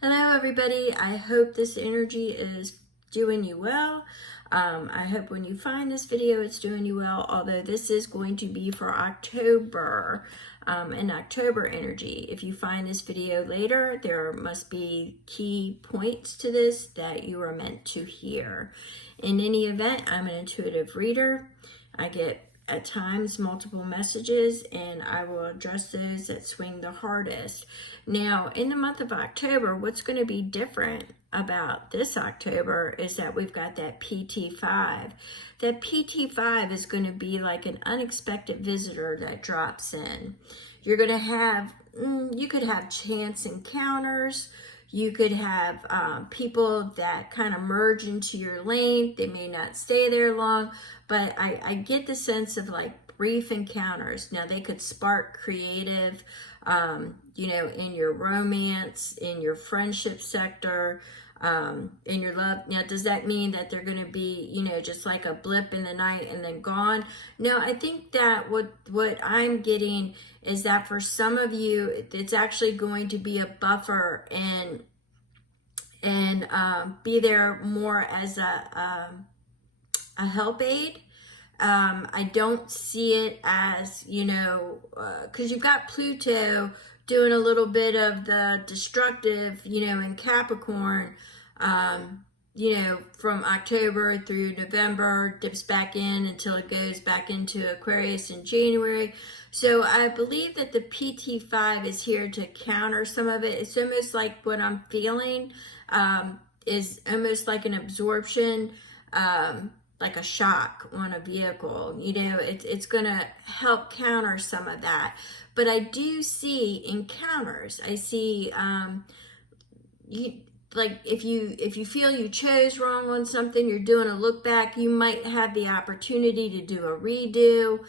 Hello, everybody. I hope this energy is doing you well. I hope when you find this video, it's doing you well, although this is going to be for October, an October energy. If you find this video later, there must be key points to this that you are meant to hear. In any event, I'm an intuitive reader. I get at times multiple messages, and I will address those that swing the hardest. Now, in the month of October, what's going to be different about this October is that we've got that PT5. That PT5 is going to be like an unexpected visitor that drops in. You're going to have, you could have chance encounters. You could have people that kind of merge into your lane. They may not stay there long, but I get the sense of like brief encounters. Now, they could spark creative, in your romance, in your friendship sector, in your love. Now, does that mean that they're going to be, just like a blip in the night and then gone? No, I think that what I'm getting is that for some of you, it's actually going to be a buffer and be there more as a help aid. I don't see it as, because you've got Pluto doing a little bit of the destructive, in Capricorn, from October through November, dips back in until it goes back into Aquarius in January. So I believe that the PT5 is here to counter some of it. It's almost like what I'm feeling is almost like an absorption, like a shock on a vehicle. It's going to help counter some of that. But I do see encounters. I see like if you feel you chose wrong on something, you're doing a look back, you might have the opportunity to do a redo.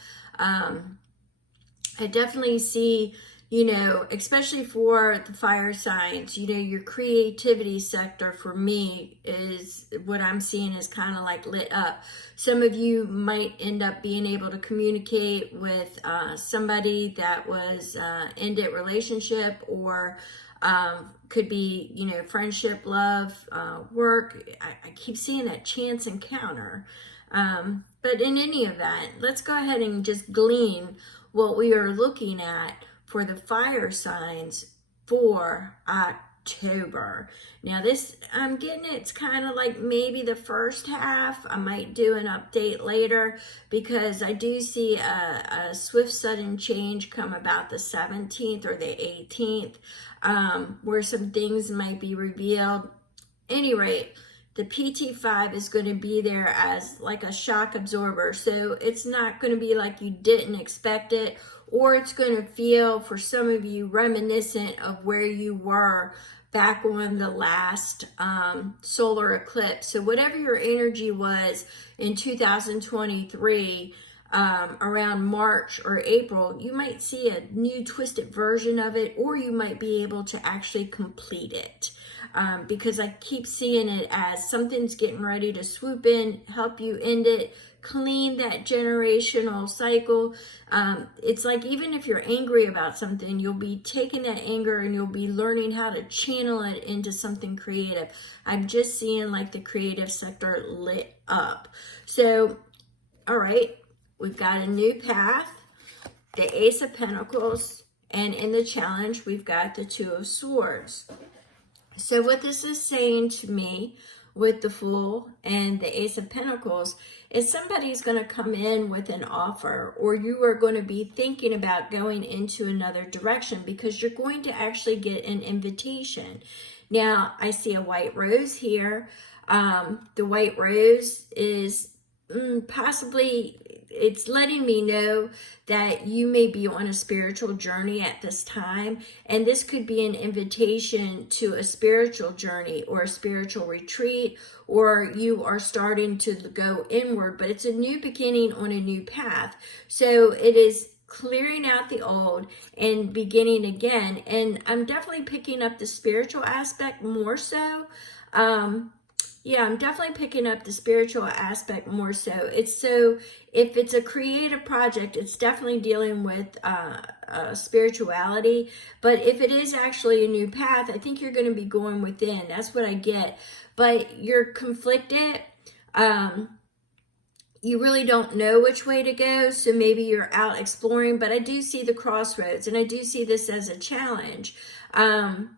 I definitely see, especially for the fire signs, your creativity sector for me is what I'm seeing is kind of like lit up. Some of you might end up being able to communicate with somebody that was ended relationship, or could be, friendship, love, work. I keep seeing that chance encounter. But in any event, let's go ahead and just glean what we are looking at for the fire signs for October. Now this, I'm getting it's kind of like maybe the first half. I might do an update later because I do see a swift sudden change come about the 17th or the 18th, where some things might be revealed. Any rate, the PT5 is going to be there as like a shock absorber. So it's not going to be like you didn't expect it, or it's going to feel for some of you reminiscent of where you were back on the last solar eclipse. So whatever your energy was in 2023, around March or April, you might see a new twisted version of it, or you might be able to actually complete it. Because I keep seeing it as something's getting ready to swoop in, help you end it, clean that generational cycle. It's like even if you're angry about something, you'll be taking that anger and you'll be learning how to channel it into something creative. I'm just seeing like the creative sector lit up. So, all right, we've got a new path, the Ace of Pentacles, and in the challenge, we've got the Two of Swords. So what this is saying to me with the Fool and the Ace of Pentacles is somebody's going to come in with an offer, or you are going to be thinking about going into another direction because you're going to actually get an invitation. Now, I see a white rose here. The white rose is possibly, it's letting me know that you may be on a spiritual journey at this time, and this could be an invitation to a spiritual journey or a spiritual retreat, or you are starting to go inward, but it's a new beginning on a new path. So it is clearing out the old and beginning again, and I'm definitely picking up the spiritual aspect more so. Yeah, I'm definitely picking up the spiritual aspect more so. If it's a creative project, it's definitely dealing with spirituality. But if it is actually a new path, I think you're going to be going within. That's what I get. But you're conflicted. Um, you really don't know which way to go, so maybe you're out exploring. But I do see the crossroads, and I do see this as a challenge.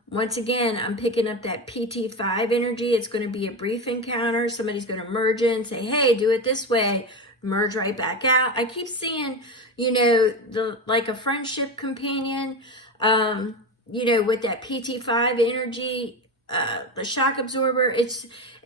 Once again, I'm picking up that PT5 energy. It's going to be a brief encounter. Somebody's going to merge in, say, hey, do it this way, merge right back out. I keep seeing, like a friendship companion, with that PT5 energy, the shock absorber.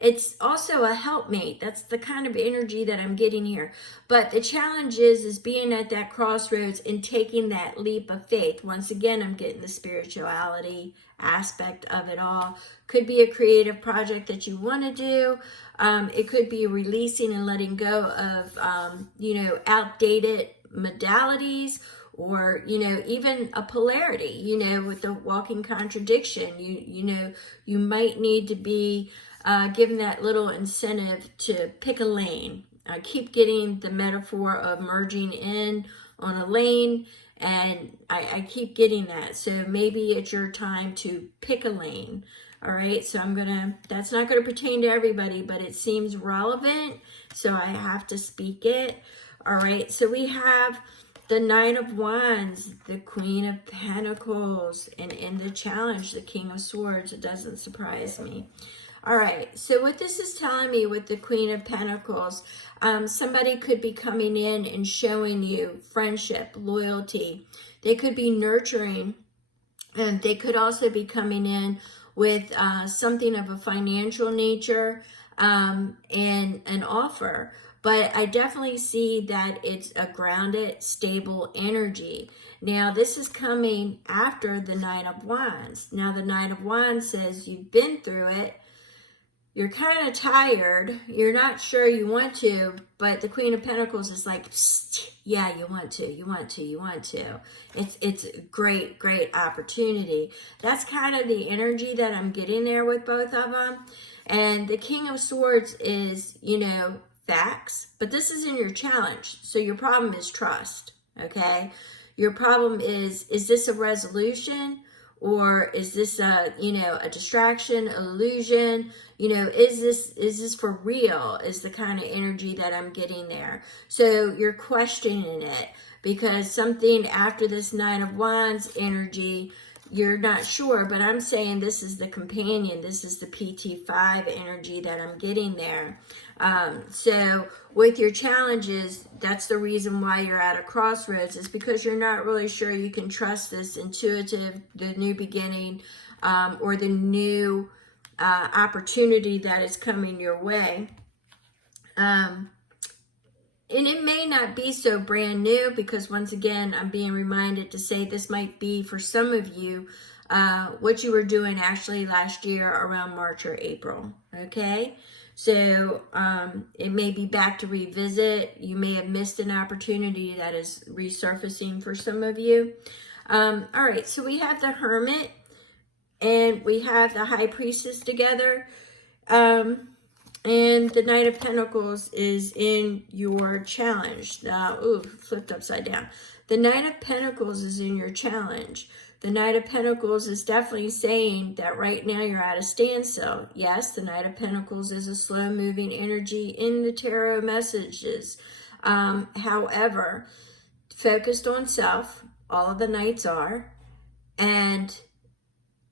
It's also a helpmate. That's the kind of energy that I'm getting here. But the challenge is being at that crossroads and taking that leap of faith. Once again, I'm getting the spirituality aspect of it all. Could be a creative project that you want to do. It could be releasing and letting go of, outdated modalities, or even a polarity, with the walking contradiction. You might need to be given that little incentive to pick a lane. I keep getting the metaphor of merging in on a lane, and I keep getting that. So maybe it's your time to pick a lane. All right, so that's not gonna pertain to everybody, but it seems relevant, so I have to speak it. All right, so we have the Nine of Wands, the Queen of Pentacles, and in the challenge, the King of Swords. It doesn't surprise me. All right, so what this is telling me with the Queen of Pentacles, somebody could be coming in and showing you friendship, loyalty. They could be nurturing, and they could also be coming in with something of a financial nature, and an offer. But I definitely see that it's a grounded, stable energy. Now, this is coming after the Nine of Wands. Now, the Nine of Wands says you've been through it. You're kind of tired. You're not sure you want to, but the Queen of Pentacles is like, yeah, you want to. It's a great, great opportunity. That's kind of the energy that I'm getting there with both of them. And the King of Swords is, facts, but this is in your challenge. So your problem is trust, okay? Your problem is this a resolution? Or is this a distraction, illusion? Is this for real? Is the kind of energy that I'm getting there. So you're questioning it because something after this Nine of Wands energy, you're not sure, but I'm saying this is the companion. This is the PT5 energy that I'm getting there. So with your challenges, that's the reason why you're at a crossroads, is because you're not really sure you can trust this intuitive, the new beginning, or the new opportunity that is coming your way. And it may not be so brand new, because once again, I'm being reminded to say this might be for some of you what you were doing actually last year around March or April, okay? So it may be back to revisit. You may have missed an opportunity that is resurfacing for some of you. All right, so we have the Hermit and we have the High Priestess together. And the Knight of Pentacles is in your challenge. Flipped upside down. The Knight of Pentacles is in your challenge. The Knight of Pentacles is definitely saying that right now you're at a standstill. Yes, the Knight of Pentacles is a slow-moving energy in the tarot messages. However, focused on self, all of the Knights are. And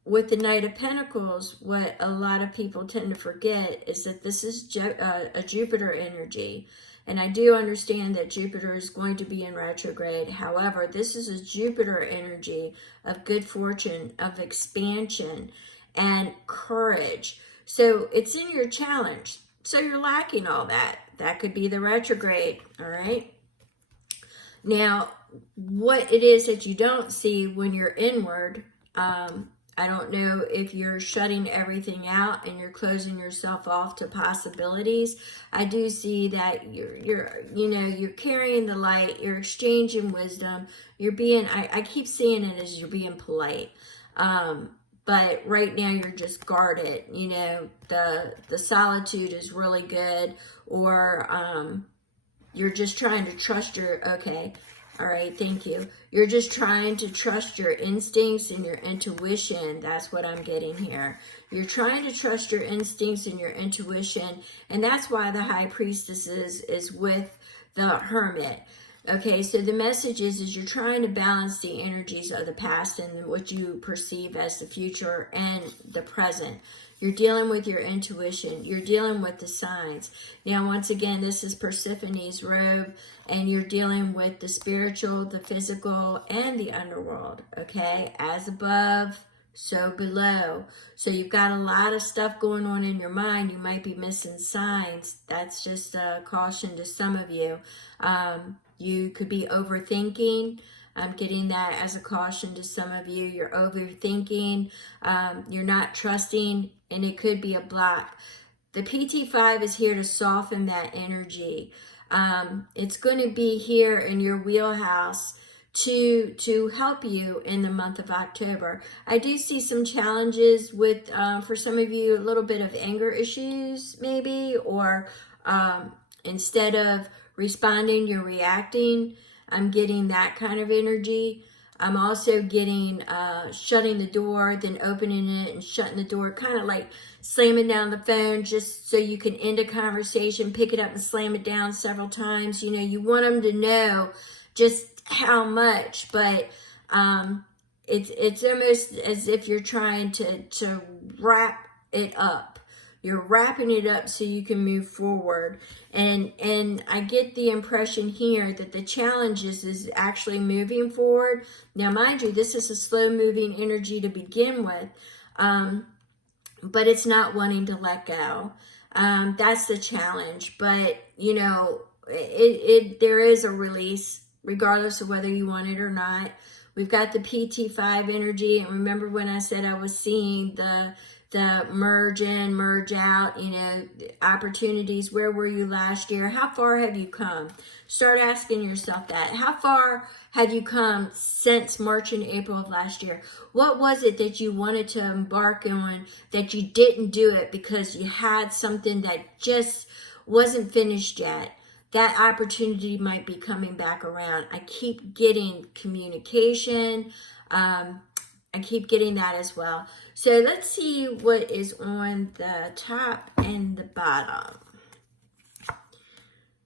with the Knight of Pentacles, what a lot of people tend to forget is that this is a Jupiter energy. And I do understand that Jupiter is going to be in retrograde. However, this is a Jupiter energy of good fortune, of expansion, and courage. So it's in your challenge. So you're lacking all that. That could be the retrograde, all right? Now, what it is that you don't see when you're inward, I don't know if you're shutting everything out and you're closing yourself off to possibilities. I do see that you're carrying the light, you're exchanging wisdom, you're being, I keep seeing it as you're being polite. but right now you're just guarded. You know, the solitude is really good, or you're just trying to trust your, okay, all right, thank you. You're just trying to trust your instincts and your intuition. That's what I'm getting here. You're trying to trust your instincts and your intuition, and that's why the High Priestess is with the Hermit. Okay, so the message is you're trying to balance the energies of the past and what you perceive as the future and the present. You're dealing with your intuition. You're dealing with the signs. Now, once again, this is Persephone's robe, and you're dealing with the spiritual, the physical, and the underworld. Okay, as above, so below. So you've got a lot of stuff going on in your mind. You might be missing signs. That's just a caution to some of you. You could be overthinking. I'm getting that as a caution to some of you. You're overthinking. You're not trusting, and it could be a block. The PT5 is here to soften that energy. It's going to be here in your wheelhouse to help you in the month of October. I do see some challenges with, for some of you, a little bit of anger issues maybe, or instead of responding, you're reacting. I'm getting that kind of energy. I'm also getting shutting the door, then opening it and shutting the door, kind of like slamming down the phone just so you can end a conversation, pick it up and slam it down several times. You know, you want them to know just how much, but it's almost as if you're trying to wrap it up. You're wrapping it up so you can move forward. And I get the impression here that the challenge is actually moving forward. Now, mind you, this is a slow moving energy to begin with, but it's not wanting to let go. That's the challenge. But, you know, there is a release, regardless of whether you want it or not. We've got the PT5 energy. And remember when I said I was seeing the merge in, merge out, you know, opportunities. Where were you last year? How far have you come? Start asking yourself that. How far have you come since March and April of last year? What was it that you wanted to embark on that you didn't do it because you had something that just wasn't finished yet? That opportunity might be coming back around. I keep getting communication. I keep getting that as well. So let's see what is on the top and the bottom.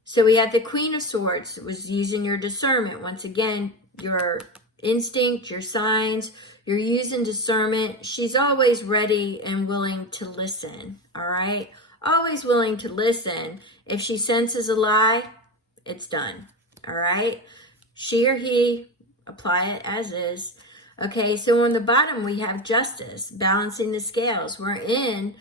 So we have the Queen of Swords. It was using your discernment. Once again, your instinct, your signs. You're using discernment. She's always ready and willing to listen. All right? Always willing to listen. If she senses a lie, it's done. All right? She or he, apply it as is. Okay, so on the bottom we have Justice, balancing the scales. We're in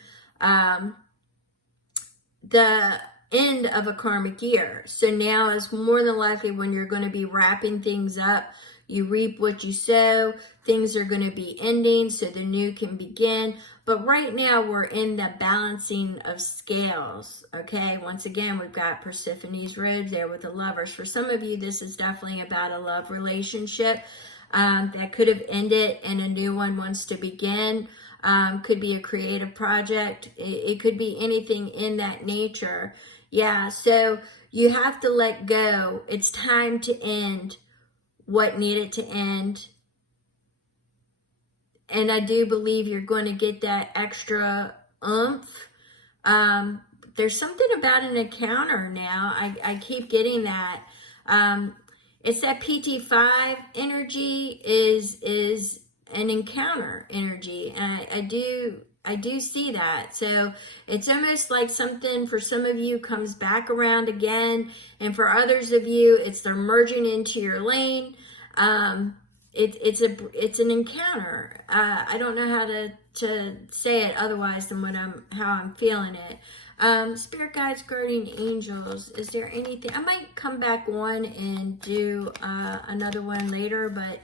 the end of a karmic year. So now is more than likely when you're going to be wrapping things up. You reap what you sow. Things are going to be ending so the new can begin. But right now we're in the balancing of scales. Okay, once again, we've got Persephone's robe there with the Lovers. For some of you, this is definitely about a love relationship. That could have ended and a new one wants to begin. Could be a creative project. It could be anything in that nature. Yeah, so you have to let go. It's time to end what needed to end. And I do believe you're going to get that extra oomph. There's something about an encounter now. I keep getting that. It's that PT5 energy is an encounter energy. And I do see that. So it's almost like something for some of you comes back around again. And for others of you, it's they're merging into your lane. It's an encounter. I don't know how to say it otherwise than how I'm feeling it. Spirit guides, guardian angels, is there anything? I might come back on and do another one later, but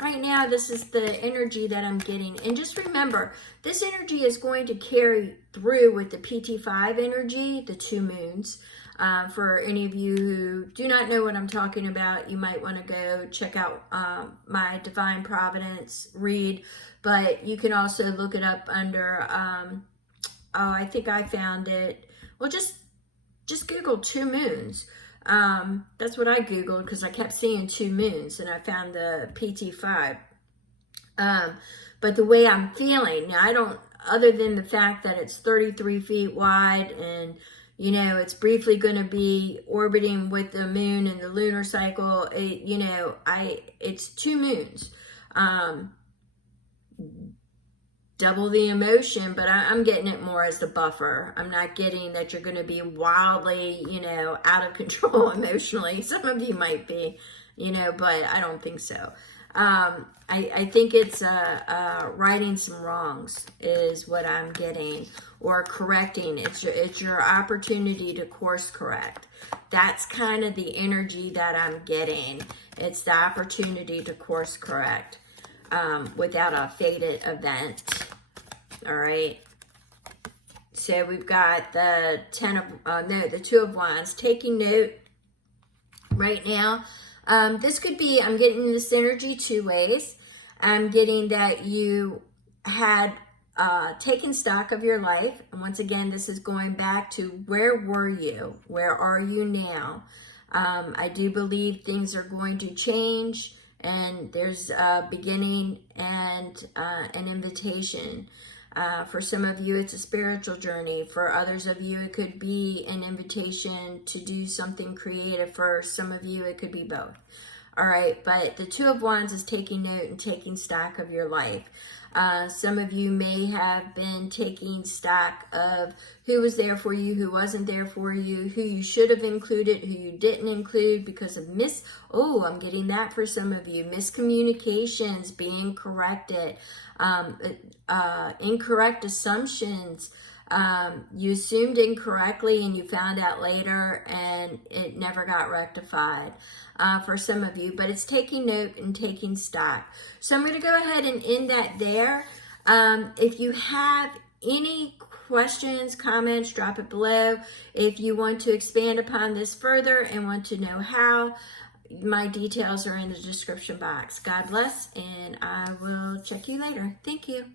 right now this is the energy that I'm getting. And just remember, this energy is going to carry through with the PT5 energy, the 2 moons. For any of you who do not know what I'm talking about, you might want to go check out my Divine Providence read. but you can also look it up under, oh, I think I found it. Well, just Google 2 moons. That's what I Googled because I kept seeing 2 moons, and I found the PT5. But the way I'm feeling, now I don't, other than the fact that it's 33 feet wide and, you know, it's briefly going to be orbiting with the moon and the lunar cycle, it's 2 moons. Double the emotion, but I'm getting it more as the buffer. I'm not getting that you're going to be wildly, out of control emotionally. Some of you might be, but I don't think so. I think it's righting some wrongs is what I'm getting, or correcting. It's your opportunity to course correct. That's kind of the energy that I'm getting. It's the opportunity to course correct without a fated event. All right. So we've got the the 2 of Wands. Taking note right now. This could be, I'm getting this energy 2 ways. I'm getting that you had taken stock of your life. And once again, this is going back to where were you? Where are you now? I do believe things are going to change, and there's a beginning and an invitation. For some of you, it's a spiritual journey. For others of you, it could be an invitation to do something creative. For some of you, it could be both. All right, but the 2 of Wands is taking note and taking stock of your life. Some of you may have been taking stock of who was there for you, who wasn't there for you, who you should have included, who you didn't include because of I'm getting that for some of you. Miscommunications being corrected, incorrect assumptions. You assumed incorrectly and you found out later and it never got rectified for some of you, but it's taking note and taking stock. So I'm going to go ahead and end that there. If you have any questions, comments, drop it below. If you want to expand upon this further and want to know how, my details are in the description box. God bless, and I will check you later. Thank you.